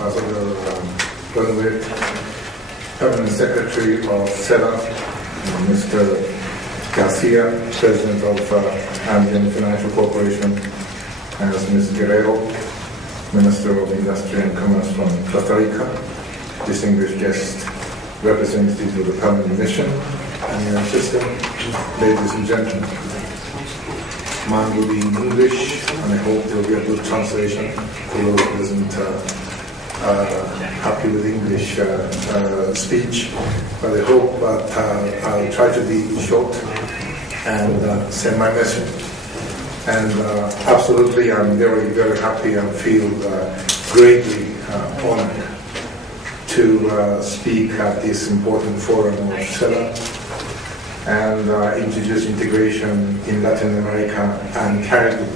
Ambassador Bernwick, Permanent Secretary of SELA, Mr. Hacia, President of Andean Financial Corporation, and Ms. Guerrero, Minister of Industry and Commerce from Costa Rica, distinguished guests, representatives of the Permanent Mission and your system, ladies and gentlemen. Mine will be in English, and I hope there will be a good translation for those who isn't happy with English speech. But I hope that I'll try to be short and send my message. And absolutely, I'm very, very happy and feel greatly honored to speak at this important forum of SELA and introduce integration in Latin America and Caribbean.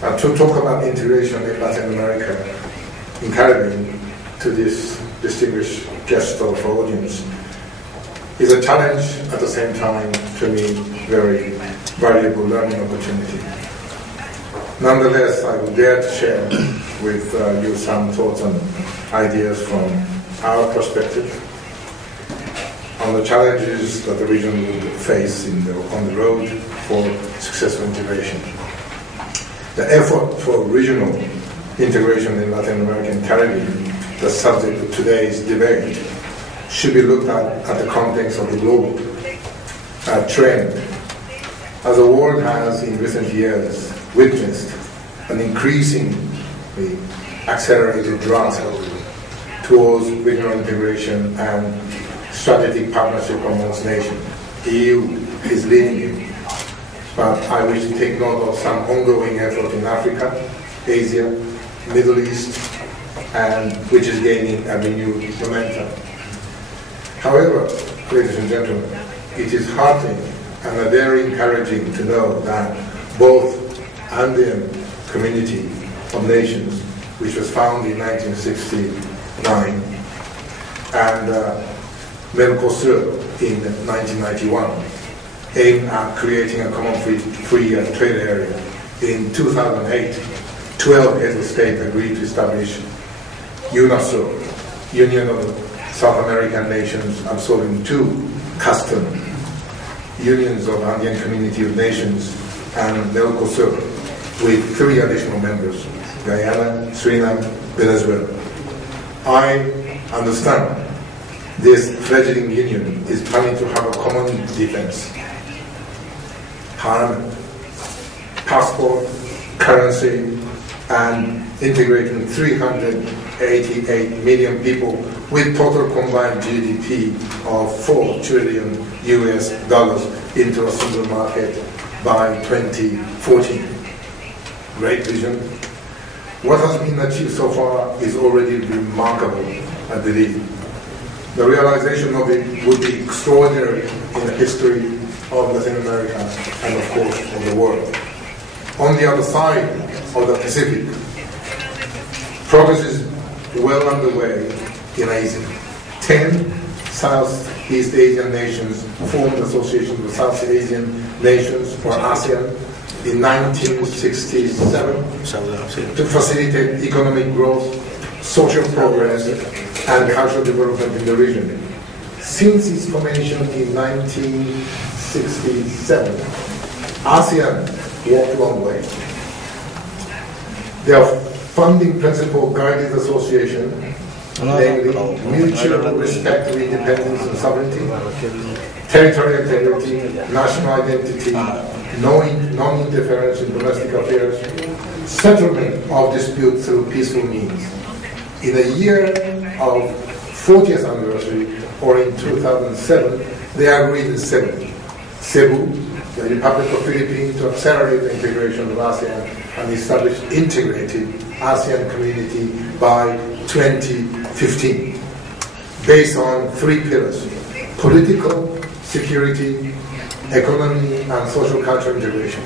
To talk about integration in Latin America, in Caribbean, to this distinguished guest of our audience, is a challenge at the same time, to me, very valuable learning opportunity. Nonetheless, I would dare to share with you some thoughts and ideas from our perspective on the challenges that the region will face on the road for successful integration. The effort for regional integration in Latin America and Caribbean, the subject of today's debate, should be looked at the context of the global trend, as the world has in recent years witnessed an increasingly accelerated drive towards regional integration and strategic partnership amongst nations. The EU is leading it, but I wish to take note of some ongoing effort in Africa, Asia, Middle East, and which is gaining a renewed momentum. However, ladies and gentlemen, it is heartening and very encouraging to know that both Andean Community of Nations, which was founded in 1969, and Mercosur in 1991, aimed at creating a common free trade area. In 2008, 12 heads of state agreed to establish UNASUR, Union of South American Nations, absorbing 2 custom unions of Andean Community of Nations and Mercosur, with 3 additional members, Guyana, Suriname, Venezuela. I understand this fledgling union is planning to have a common defense, harm, passport, currency, and integrating 388 million people with total combined GDP of $4 trillion into a single market by 2014. Great vision. What has been achieved so far is already remarkable, I believe. The realization of it would be extraordinary in the history of Latin America and, of course, of the world. On the other side of the Pacific, progress is well underway in Asia. 10 Southeast Asian nations formed the Association of South Asian Nations, or ASEAN, in 1967 to facilitate economic growth, social progress, and cultural development in the region. Since its formation in 1967, ASEAN walked a long way. Their founding principle guided the association, namely mutual respect for independence and sovereignty, territorial integrity, national identity, non-interference in domestic affairs, settlement of disputes through peaceful means. In the year of 40th anniversary, or in 2007, they agreed in Cebu, the Republic of Philippines, to accelerate the integration of ASEAN and establish integrated ASEAN community by 2015, based on 3 pillars: political, security, economy, and social cultural integration.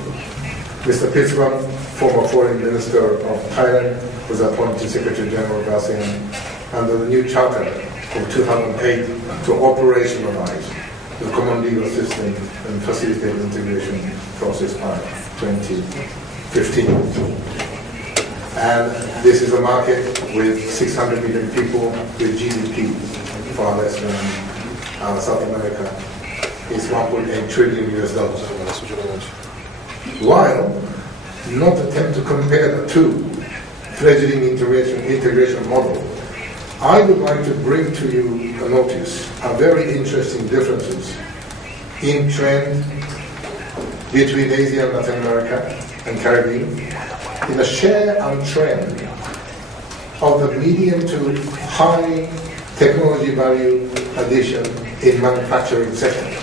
Mr. Pittsburgh, former foreign minister of Thailand, was appointed Secretary General of ASEAN under the new charter of 2008 to operationalize the common legal system and facilitate the integration process by 2015. And this is a market with 600 million people with GDP far less than South America. It's $1.8 trillion US. While not attempt to compare the two, fledgling integration model, I would like to bring to you a notice of very interesting differences in trend between Asia and Latin America and Caribbean, in the share and trend of the medium to high technology value addition in manufacturing sector.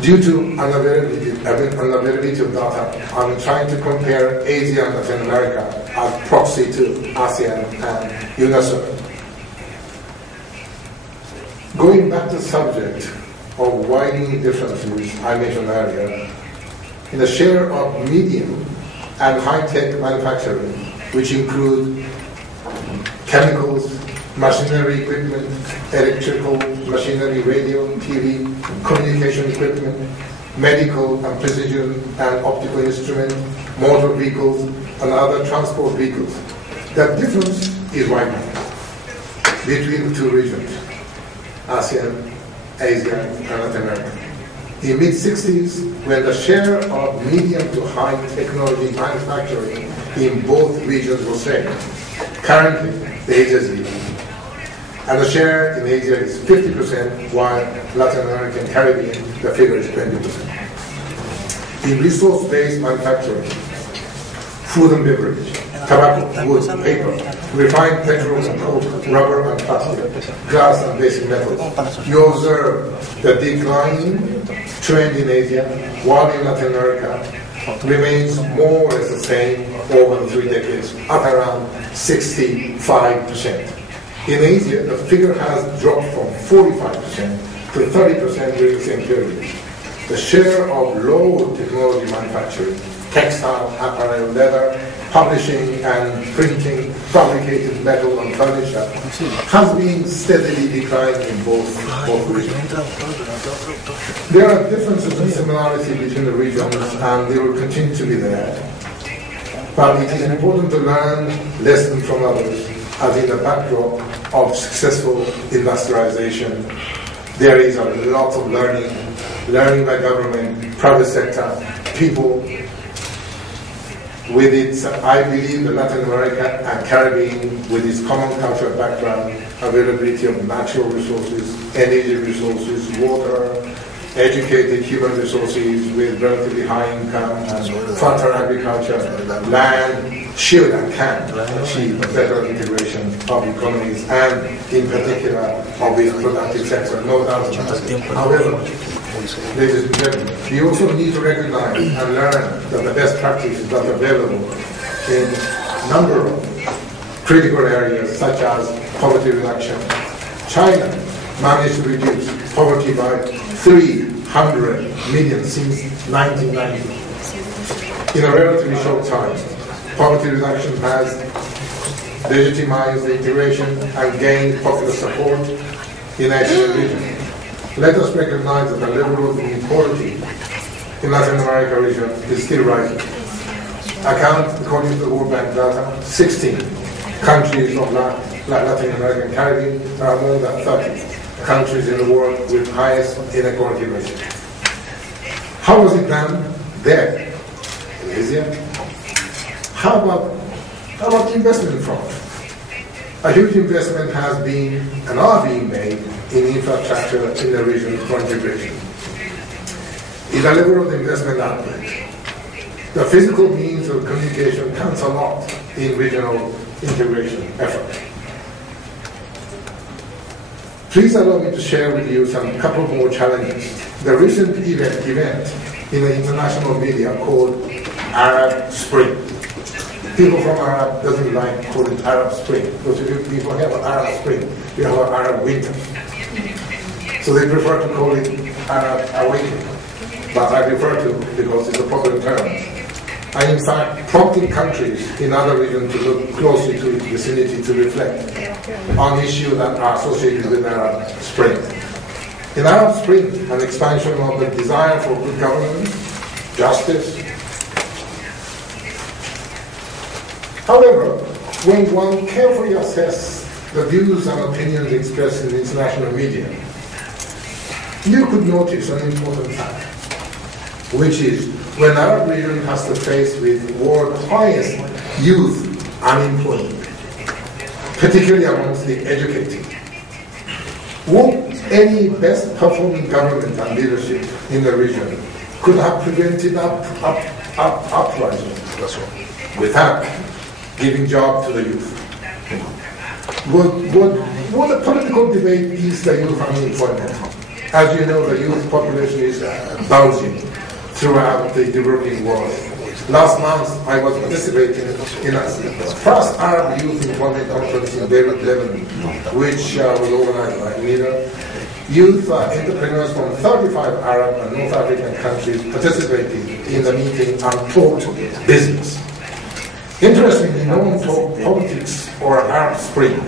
Due to unavailability of data, I'm trying to compare Asia and Latin America as proxy to ASEAN and UNASUR. Going back to the subject of widening differences I mentioned earlier, in the share of medium and high-tech manufacturing, which include chemicals, machinery equipment, electrical machinery, radio, TV, communication equipment, medical and precision and optical instrument, motor vehicles, and other transport vehicles. The difference is widening between the two regions, ASEAN, Asia, and Latin America. In mid-60s, when the share of medium to high technology manufacturing in both regions was same. Currently, Asia is leading. And the share in Asia is 50%, while Latin America and Caribbean, the figure is 20%. In resource-based manufacturing, food and beverage, tobacco, wood, paper, refined petrol and coke, rubber and plastic, glass and basic metals, you observe the declining trend in Asia, while in Latin America remains more or less the same over the 3 decades, at around 65%. In Asia, the figure has dropped from 45% to 30% during the same period. The share of low technology manufacturing, textile, apparel, leather, publishing and printing, fabricated metal and furniture has been steadily declining in both regions. There are differences and similarities between the regions, and they will continue to be there. But it is important to learn lessons from others, as in the backdrop of successful industrialization. There is a lot of learning by government, private sector, people. With its, I believe, the Latin America and Caribbean, with its common cultural background, availability of natural resources, energy resources, water, educated human resources with relatively high income and fertile agriculture, land, should and can achieve a better integration of economies and, in particular, of its productive sector, no doubt about it. However, ladies and gentlemen, you also need to recognize and learn that the best practices that are available in a number of critical areas, such as poverty reduction. China managed to reduce poverty by 300 million since 1990. In a relatively short time, poverty reduction has legitimized the integration and gained popular support in the Asian region. Let us recognize that the level of inequality in Latin America region is still rising. According to the World Bank data, 16 countries of Latin America and Caribbean, there are more than 30 countries in the world with highest inequality ratio. How was it done there? In Asia? How about the investment front? A huge investment has been and are being made in infrastructure in the region for integration. In the level of the investment output, the physical means of communication counts a lot in regional integration effort. Please allow me to share with you some couple more challenges. The recent event in the international media called Arab Spring. People from Arab doesn't like calling it Arab Spring, because if people have an Arab Spring, you have an Arab winter. So they prefer to call it Arab Awakening, but I prefer to because it's a popular term. And in fact, prompting countries in other regions to look closely to its vicinity to reflect on issues that are associated with Arab Spring. In Arab Spring, an expansion of the desire for good governance, justice, However, when one carefully assesses the views and opinions expressed in the international media, you could notice an important fact, which is when our region has to face with world's highest youth unemployment, particularly amongst the educated, would any best performing government and leadership in the region could have prevented uprising without giving job to the youth? Would a political debate ease the youth unemployment? As you know, the youth population is bulging throughout the developing world. Last month, I was participating in a first Arab Youth Employment Conference in Beirut, Lebanon, which was organized by UNIDA. Youth entrepreneurs from 35 Arab and North African countries participated in the meeting and talked business. Interestingly, no one talked politics or Arab Spring.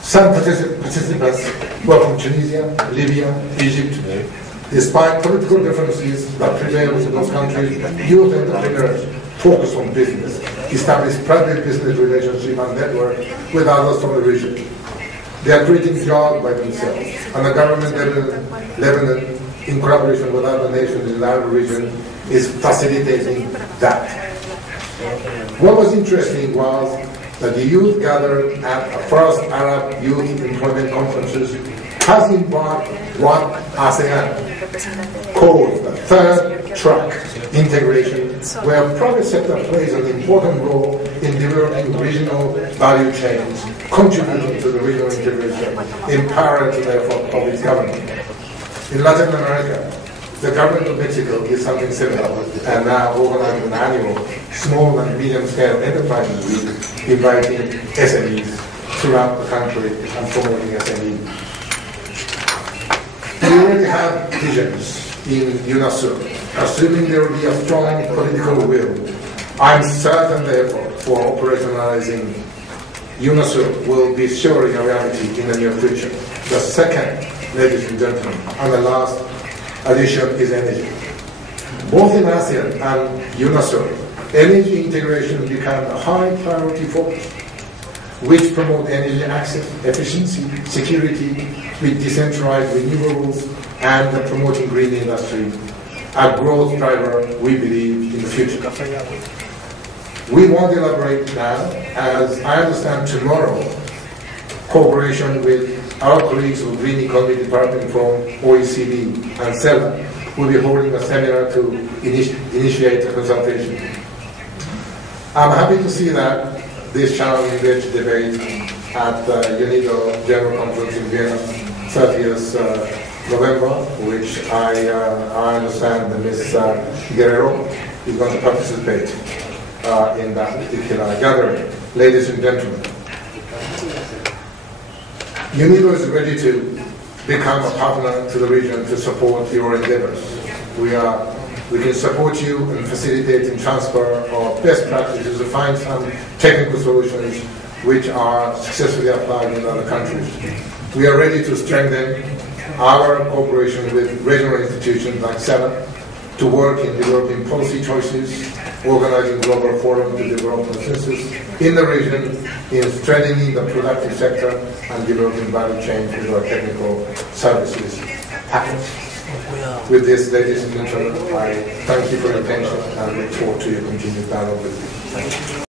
Some participants were from Tunisia, Libya, Egypt. Despite political differences that prevail in those countries, youth entrepreneurs focus on business, establish private business relationship and network with others from the region. They are creating jobs by themselves, and the government of Lebanon, in collaboration with other nations in the Arab region, is facilitating that. What was interesting was that the youth gathered at the first Arab Youth Employment Conferences has embarked what ASEAN called the third track integration, where private sector plays an important role in developing regional value chains, contributing to the regional integration in parallel to the effort of its government. In Latin America, the government of Mexico is something similar, and now organizing an annual small and medium-scale enterprises week, inviting SMEs throughout the country and promoting SMEs. We already have visions in UNASUR. Assuming there will be a strong political will, I'm certain the effort for operationalizing UNASUR will be surely a reality in the near future. The second, ladies and gentlemen, and the last addition is energy. Both in ASEAN and UNASUR, energy integration became a high priority focus, which promote energy access, efficiency, security with decentralized renewables, and promoting green industry, a growth driver we believe in the future. We won't elaborate now, as I understand tomorrow, cooperation with our colleagues of Green Economy Department from OECD and SELA will be holding a seminar to initiate a consultation. I'm happy to see that this challenge-rich debate at the UNIDO General Conference in Vienna, 30th November, which I understand that Ms. Guerrero is going to participate in that particular gathering. Ladies and gentlemen, UNIDO is ready to become a partner to the region to support your endeavors. We can support you and facilitate and transfer of best practices to find some technical solutions which are successfully applied in other countries. We are ready to strengthen our cooperation with regional institutions like SELA to work in developing policy choices, organizing global forums to develop consensus in the region, in strengthening the productive sector and developing value chains with our technical services package. With this, ladies and gentlemen, I thank you for your attention and look forward to your continued dialogue with you.